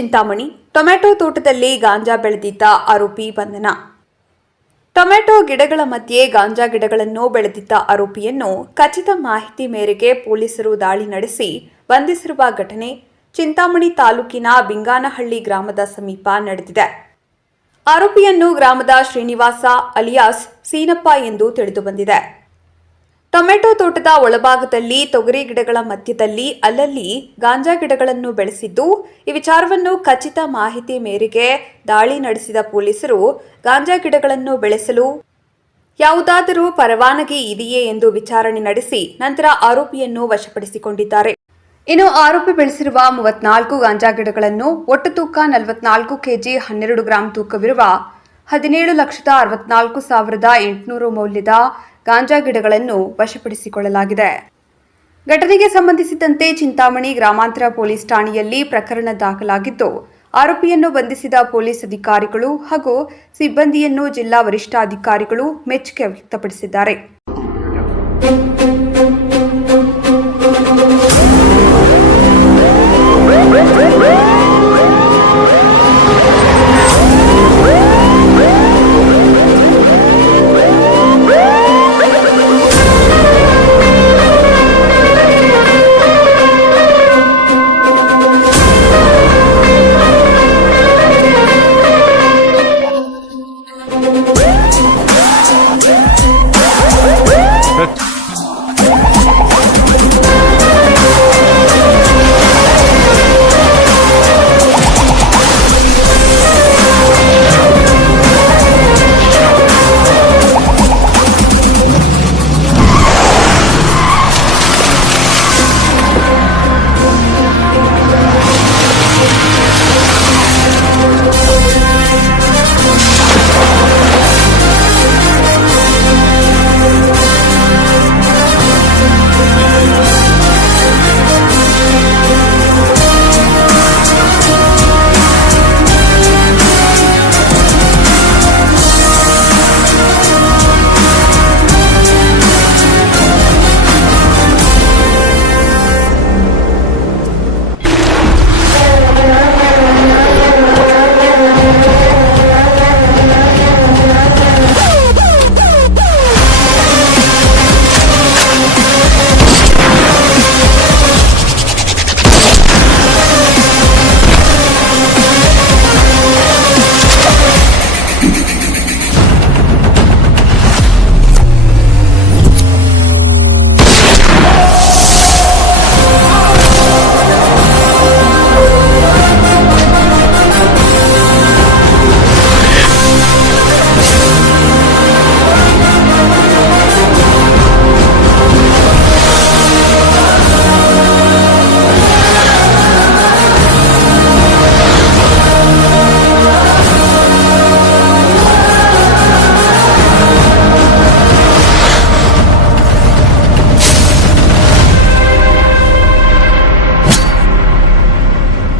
Chintamani tomato ತೋಟದಲ್ಲಿ ಗಾಂಜಾ ಬೆಳೆದಿದ್ದ ಆರೋಪಿ ಬಂಧನ. ಟೊಮೆಟೊ ಗಿಡಗಳ ಮಧ್ಯೆ ಗಾಂಜಾ ಗಿಡಗಳನ್ನು ಬೆಳೆದಿದ್ದ ಆರೋಪಿಯನ್ನು ಖಚಿತ ಮಾಹಿತಿ ಮೇರೆಗೆ ಪೊಲೀಸರು ದಾಳಿ ನಡೆಸಿ ಬಂಧಿಸಿರುವ ಘಟನೆ ಚಿಂತಾಮಣಿ ತಾಲೂಕಿನ ಬಿಂಗಾನಹಳ್ಳಿ ಗ್ರಾಮದ ಸಮೀಪ ನಡೆದಿದೆ. ಆರೋಪಿಯನ್ನು ಗ್ರಾಮದ ಶ್ರೀನಿವಾಸ ಅಲಿಯಾಸ್ ಸೀನಪ್ಪ ಎಂದು ತಿಳಿದುಬಂದಿದೆ. ಟೊಮೆಟೊ ತೋಟದ ಒಳಭಾಗದಲ್ಲಿ ತೊಗರಿ ಗಿಡಗಳ ಮಧ್ಯದಲ್ಲಿ ಅಲ್ಲಲ್ಲಿ ಗಾಂಜಾ ಗಿಡಗಳನ್ನು ಬೆಳೆಸಿದ್ದು, ಈ ವಿಚಾರವನ್ನು ಖಚಿತ ಮಾಹಿತಿ ಮೇರೆಗೆ ದಾಳಿ ನಡೆಸಿದ ಪೊಲೀಸರು ಗಾಂಜಾ ಗಿಡಗಳನ್ನು ಬೆಳೆಸಲು ಯಾವುದಾದರೂ ಪರವಾನಗಿ ಇದೆಯೇ ಎಂದು ವಿಚಾರಣೆ ನಡೆಸಿ ನಂತರ ಆರೋಪಿಯನ್ನು ವಶಪಡಿಸಿಕೊಂಡಿದ್ದಾರೆ. ಇನ್ನು ಆರೋಪಿ ಬೆಳೆಸಿರುವ 34 ಗಾಂಜಾ ಗಿಡಗಳನ್ನು ಒಟ್ಟು ತೂಕ 44 ಕೆಜಿ 12 ಗ್ರಾಂ ತೂಕವಿರುವ 17,64,800 ಮೌಲ್ಯದ ಗಾಂಜಾ ಗಿಡಗಳನ್ನು ವಶಪಡಿಸಿಕೊಳ್ಳಲಾಗಿದೆ. ಘಟನೆಗೆ ಸಂಬಂಧಿಸಿದಂತೆ ಚಿಂತಾಮಣಿ ಗ್ರಾಮಾಂತರ ಪೊಲೀಸ್ ಠಾಣೆಯಲ್ಲಿ ಪ್ರಕರಣ ದಾಖಲಾಗಿದ್ದು, ಆರೋಪಿಯನ್ನು ಬಂಧಿಸಿದ ಪೊಲೀಸ್ ಅಧಿಕಾರಿಗಳು ಹಾಗೂ ಸಿಬ್ಬಂದಿಯನ್ನು ಜಿಲ್ಲಾ ವರಿಷ್ಠಾಧಿಕಾರಿಗಳು ಮೆಚ್ಚುಗೆ ವ್ಯಕ್ತಪಡಿಸಿದ್ದಾರೆ. Good.